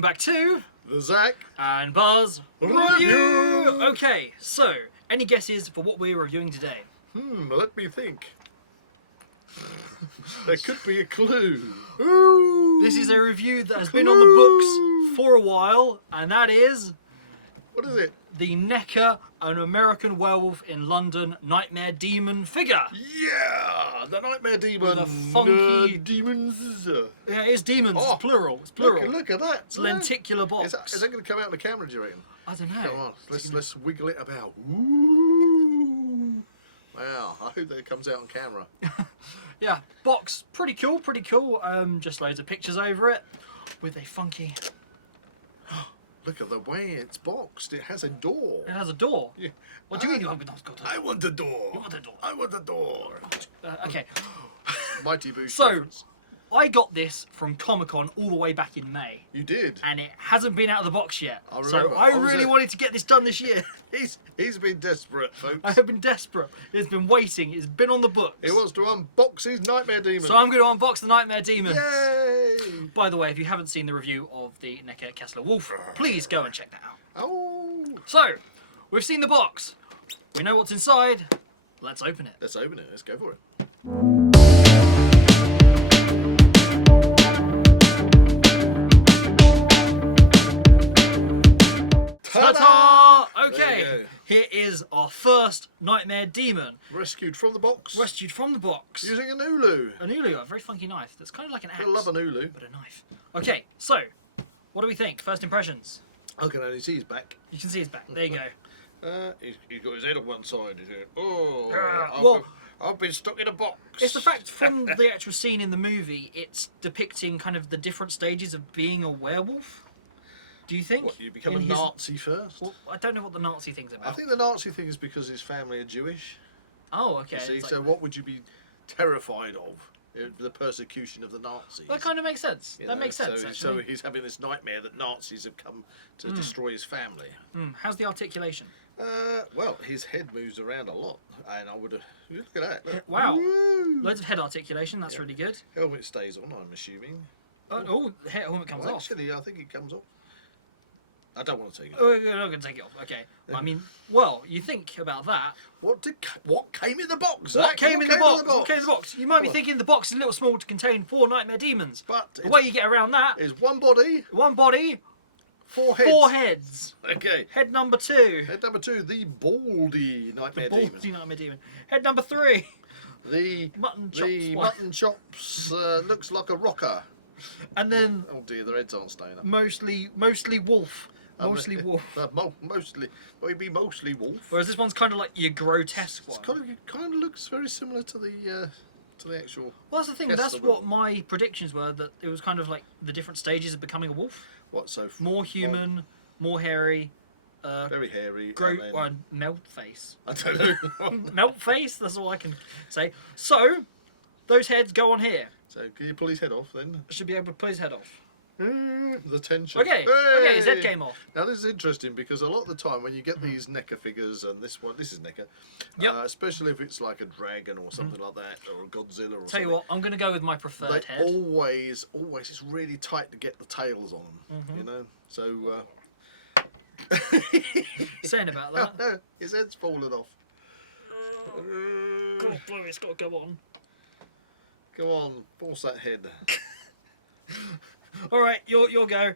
welcome back to the Zak and Buzz Review. Okay, so any guesses for what we're reviewing today? Let me think. There could be a clue. Ooh. This is a review that has been on the books for a while, and that is... What is it? The Neca, an American werewolf in London nightmare demon figure. Yeah, the nightmare demon. The funky demons. Yeah, it's demons. Oh, It's plural. It's plural. Look at that. It's a lenticular box. Is that going to come out on the camera, do you reckon? I don't know. Come on, let's wiggle it about. Ooh. Wow, I hope that it comes out on camera. Yeah, box, pretty cool, pretty cool. Just loads of pictures over it with a funky... Look at the way it's boxed. It has a door. It has a door. Yeah. What do you mean you haven't got a I want a door. You want a door? I want a door. Okay. Mighty Boosh. So, reference. I got this from Comic-Con all the way back in May. You did? And it hasn't been out of the box yet. I So remember. I really wanted to get this done this year. He's been desperate, folks. I have been desperate. It's been waiting. It's been on the books. He wants to unbox his Nightmare Demon. So I'm going to unbox the Nightmare Demon. Yay! By the way, if you haven't seen the review of the Neca Kessler Wolf, please go and check that out. Oh! So, we've seen the box. We know what's inside. Let's open it. Let's open it. Let's go for it. Ta-ta! There Okay, you go. here is our first Nightmare Demon. Rescued from the box. Rescued from the box. Using an Ulu. An Ulu, a very funky knife that's kind of like an axe. I love an Ulu. But a knife. Okay, so, what do we think? First impressions. I can only see his back. You can see his back. There you go. He's got his head on one side. Is it? Oh, well, I've been stuck in a box. It's the fact from the actual scene in the movie, it's depicting kind of the different stages of being a werewolf. Do you think? What, you become In a his- Nazi first? Well, I don't know what the Nazi thing's about. I think the Nazi thing is because his family are Jewish. Oh, okay. You see, It's so like- what would you be terrified of? The persecution of the Nazis. That kind of makes sense. You That know, makes sense, So actually. he's having this nightmare that Nazis have come to destroy his family. How's the articulation? Well, his head moves around a lot, and I would have. Look at that! Look. Wow. Woo! Loads of head articulation. That's really good. Helmet stays on, I'm assuming. Oh, the helmet comes Well, off. actually, I think it comes off. I don't want to take it. Oh, we're not going to take it off. Okay. I mean, well, you think about that. What came in the box? What Zak? came in the box? box? What came in the box? You might be Well, thinking the box is a little small to contain 4 Nightmare Demons. But The way you get around that, is one body, one body, 4 heads. 4 heads. Okay. Head number 2. Head number 2, the Baldy Nightmare Demon. Baldy Nightmare Demon. Head number 3. The Mutton chops The one. mutton chops looks like a rocker. And then Oh dear, their heads aren't staying up. mostly wolf. Mostly wolf. Mostly, maybe mostly wolf. Whereas this one's kind of like your grotesque It's one. kind of looks very similar to the actual. Well, that's the thing. Yes, That's the wolf. what my predictions were. That it was kind of like the different stages of becoming a wolf. What so? More human, more hairy, Very hairy. grow, and then- melt face. I don't know. Melt face. That's all I can say. So, those heads go on here. So can you pull his head off then? Should be able to pull his head off. The tension. Okay. Okay. His head came off. Now this is interesting because a lot of the time when you get these Neca figures, and this is Neca, Yep. especially if it's like a dragon or something like that, or a Godzilla or Tell something. you what, I'm going to go with my preferred They head. always, it's really tight to get the tails on them, you know. So Saying about that. his head's fallen off. God, blow, it's got to go on. Come on, force that head. All right, you'll go.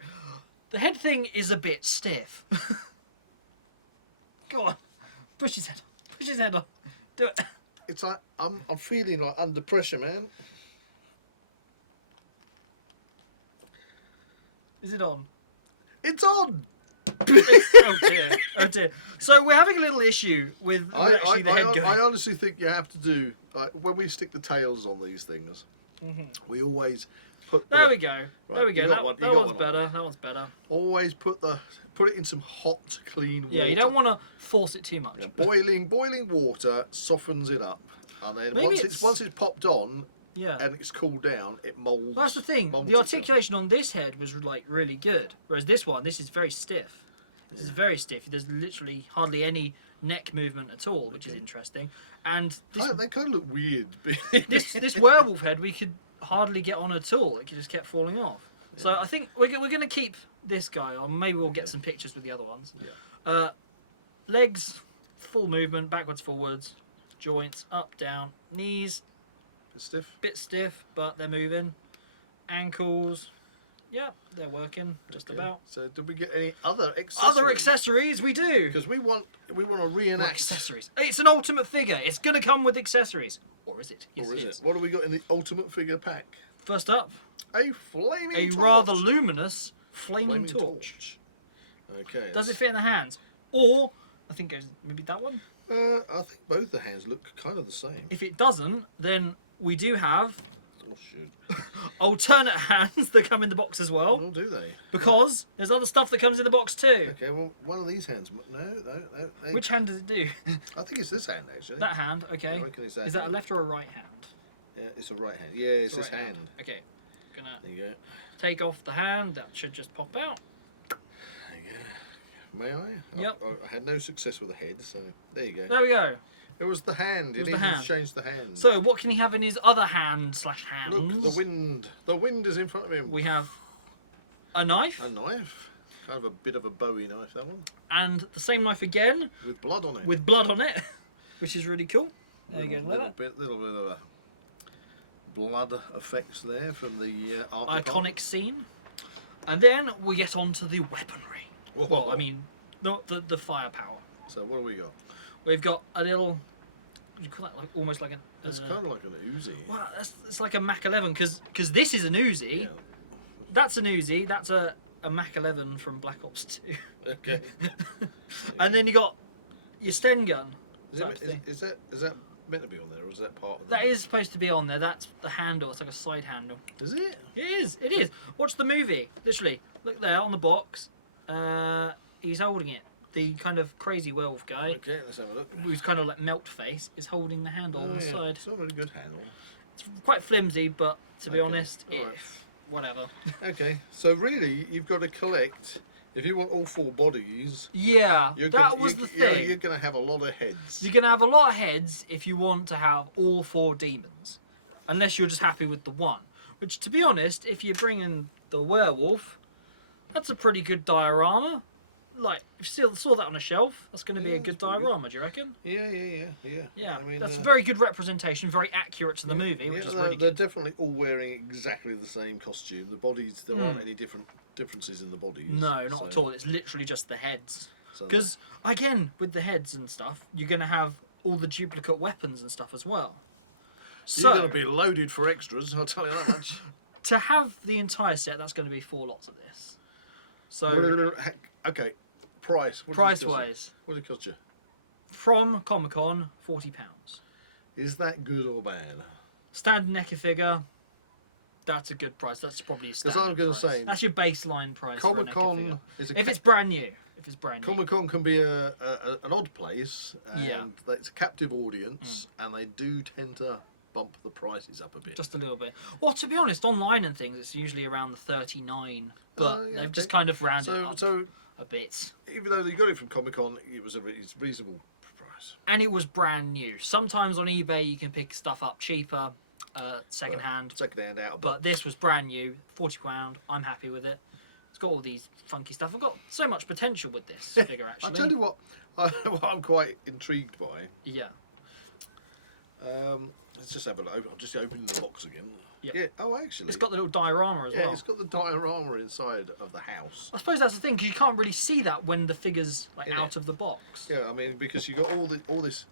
The head thing is a bit stiff. Go on, push his head. Push his head on. Do it. It's like I'm feeling like under pressure, man. Is it on? It's on. Oh dear. Oh dear. So we're having a little issue with actually the head going. I honestly think you have to do like when we stick the tails on these things. We always put. There we go. Right, There we you go. got That, one, you that got one's one better. That one's better. Always put it in some hot, clean water. Yeah, you don't want to force it too much. Yeah, boiling water softens it up, and then Maybe once it's popped on Yeah. and it's cooled down, it molds. Well, that's the thing. molds The itself. articulation on this head was like really good, whereas this is very stiff. This is very stiff. There's literally hardly any neck movement at all, which is interesting. And this They kind of look weird. this werewolf head we could hardly get on at all. It just kept falling off. So I think we're going to keep this guy on. Maybe we'll get some pictures with the other ones. Yeah. Legs, full movement, backwards, forwards. Joints, up, down. Knees, Bit stiff. bit stiff, but they're moving. Ankles, yeah, they're working just about. So did we get any other accessories? Other accessories, we do. Because we want to What reenact. accessories? It's an ultimate figure. It's gonna come with accessories, or is it? Yes, Or is it it? is. What do we got in the ultimate figure pack? First up, A flaming a torch. rather luminous flaming torch. Okay. Does it fit in the hands? Or I think goes maybe that one. I think both the hands look kind of the same. If it doesn't, then we do have Oh shit. alternate hands that come in the box as well. Oh, do they? Because there's other stuff that comes in the box too. Okay, well, one of these hands. No. Which hand does it do? I think it's this hand actually. That hand, okay. I reckon it's that Is that a hand. left or a right hand? Yeah, it's a right hand. Yeah, it's a this right hand. Okay. Gonna There you go. take off the hand. That should just pop out. There you go. May I? Yep. I had no success with the head, so there you go. There we go. It was the hand. It was You the need to hand. change the hand. So what can he have in his other hand slash hands? Look, the wind. The wind is in front of him. We have a knife A knife. Kind of a bit of a Bowie knife, that one. and the same knife again With blood on it. with blood on it, which is really cool. There you go. Look at that. Little bit of a blood effects there from the art Iconic department. scene. And then we get on to the weaponry. Whoa. Well, I mean, not the firepower. So what do we got? We've got a little. You call that like almost like a. It's kind of like an Uzi. Well, it's like a Mac 11 because this is an Uzi. Yeah. That's an Uzi. That's a Mac 11 from Black Ops 2. Okay. And then you got your Sten gun. Is type thing. that meant to be on there, or is that part of That is supposed to be on there. That's the handle. It's like a side handle. Is it? It is. It is. Watch the movie. Literally, look there on the box. He's holding it. The kind of crazy werewolf guy, Okay, let's have a look. who's kind of like melt face, is holding the handle on the yeah. side. It's not a really good handle. It's quite flimsy, but to be Okay, honest, alright. whatever. Okay, so really, you've got to collect. If you want all four bodies, Yeah, you're that was the thing. You're going to have a lot of heads. You're going to have a lot of heads if you want to have all four demons. Unless you're just happy with the one. Which, to be honest, if you're bringing the werewolf, that's a pretty good diorama. Like, if you saw that on a shelf, that's going to be Yeah, a good that's pretty good. diorama, do you reckon? Yeah. Yeah, I mean, that's very good representation, very accurate to the yeah, movie, which yeah, is they're, really they're good. definitely all wearing exactly the same costume. The bodies, there aren't any differences in the bodies. No, not at so- all. It's literally just the heads. so Because, again, with the heads and stuff, you're going to have all the duplicate weapons and stuff as well. you're So, going to be loaded for extras. I'll tell you that much. to have the entire set, that's going to be 4 lots of this. So, Okay, price. What does it cost you? price-wise, What did it cost you? from Comic-Con, £40. Is that good or bad? Standard Neca figure, that's a good price. That's probably a Because standard I'm going to price. say, That's your baseline price for a NECA Comic-Con figure. is a If it's brand new. Comic-Con can be an odd place, and Yeah. it's a captive audience, and they do tend to bump the prices up a bit. Just a little bit. Well, to be honest, online and things, it's usually around the 39, but Oh, yeah, they've okay. just kind of rounded it up So a bit. even though you got it from Comic-Con, it's reasonable price. And it was brand new. Sometimes on eBay you can pick stuff up cheaper, second hand, Second-hand out. but this was brand new, £40. I'm happy with it. It's got all these funky stuff. I've got so much potential with this figure, actually. I'll tell you what, what I'm quite intrigued by. Yeah. Let's just have a look. I'm just opening the box again. Yep. Yeah. Oh, actually. It's got the little diorama as yeah, well. it's got the diorama inside of the house. I suppose that's the thing, because you can't really see that when the figure's like In out it. of the box. Yeah, I mean, because you got all this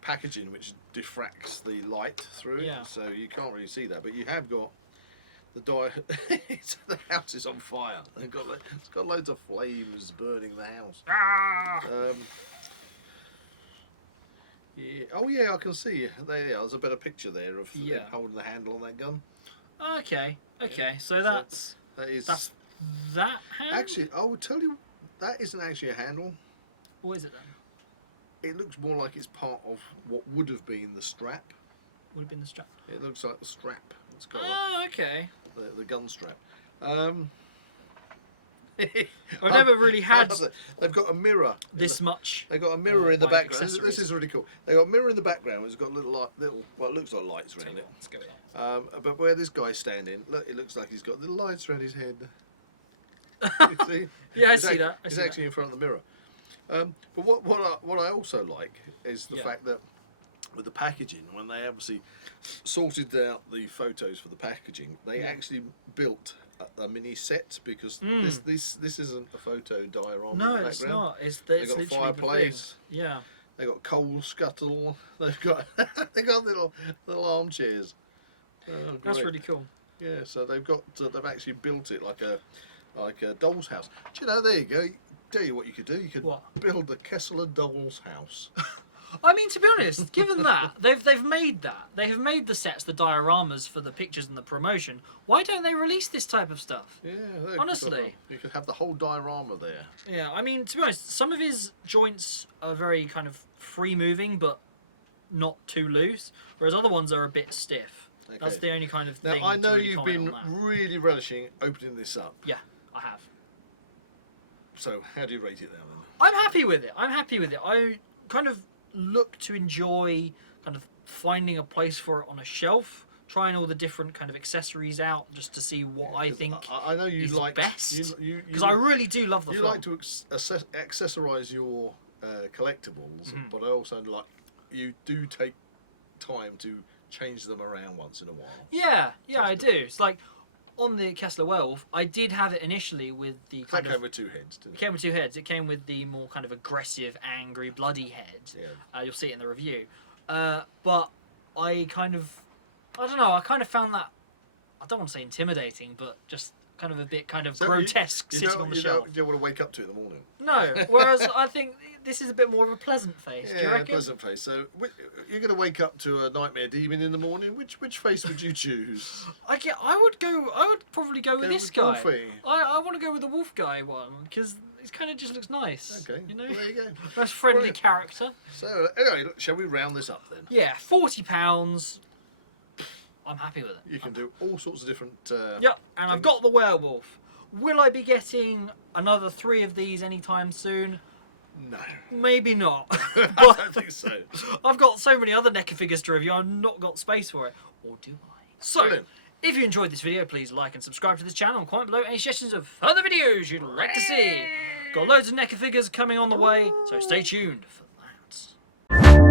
packaging which diffracts the light through it, Yeah. so you can't really see that. But you have got the the house is on fire. It's got loads of flames burning the house. Ah! Yeah. Oh yeah, I can see. There's a better picture there of him Yeah. holding the handle on that gun. Okay, Yeah. so that's That is that hand? actually. I would tell you that isn't actually a handle. What is it then? It looks more like it's part of what would have been the strap. Would have been the strap. It looks like the strap. It's got Oh, okay. the gun strap. I've never really had They've got a mirror. this much. They've got a mirror in the like background. This accessories. is really cool. They've got a mirror in the background. It's got little. Well, it looks like lights around it. Let's go with that. But where this guy's standing, look, it looks like he's got little lights around his head. You see? Yeah, I It's see that. I It's see actually in front of the mirror. But what I also like is the Yeah. fact that with the packaging, when they obviously sorted out the photos for the packaging, they actually built a mini set, because this isn't a photo diorama. No, in the it's background. not. It's They've it's got literally fireplace. the thing. Yeah. They got coal scuttle. They've got little armchairs. Oh, That's great. really cool. Yeah, so they've actually built it like a doll's house. Do you know? There you go. Tell you what you could do. You could What? build a Kessler doll's house. I mean, to be honest, given that they've made that, they have made the sets, the dioramas for the pictures and the promotion. Why don't they release this type of stuff? Yeah, Honestly. you could have the whole diorama there. Yeah, I mean, to be honest, some of his joints are very kind of free moving, but not too loose, whereas other ones are a bit stiff. Okay. That's the only kind of Now thing. I know to really you've comment been on that. really relishing opening this up. Yeah, I have. So how do you rate it now then? I'm happy with it. I'm happy with it. I kind of look to enjoy kind of finding a place for it on a shelf, trying all the different kind of accessories out just to see what I 'Cause think I know you is like best. You Because I really do love the you film. like to accessorize your collectibles, Mhm. but I also like you do take time to change them around once in a while. Yeah, I do. It's like on the Kessler Werewolf, I did have it initially with the That kind came of. with two heads, didn't It it? came with two heads. It came with the more kind of aggressive, angry, bloody head. Yeah. You'll see it in the review. But I kind of, I don't know. I kind of found that, I don't want to say intimidating, but just kind of a bit kind of So grotesque you sitting don't- on the you shelf. don't want to wake up to it in the morning. No. Whereas I think this is a bit more of a pleasant face. Do you Yeah, reckon? pleasant face. So you're going to wake up to a nightmare demon in the morning. Which face would you choose? I would probably go with Go this with guy. Wolfie. I want to go with the wolf guy one because it kind of just looks nice. Okay, You know, well, there you go. nice friendly Brilliant. character. So anyway, look, shall we round this up then? Yeah, £40. I'm happy with it. You can do all sorts of different. Yep, and I've got the werewolf. Will I be getting another 3 of these anytime soon? No, Maybe not. I But don't think so. I've got so many other NECA figures to review, I've not got space for it. Or do I? So, Brilliant. if you enjoyed this video, please like and subscribe to this channel and comment below any suggestions of further videos you'd like to see. Got loads of NECA figures coming on the way, so stay tuned for that.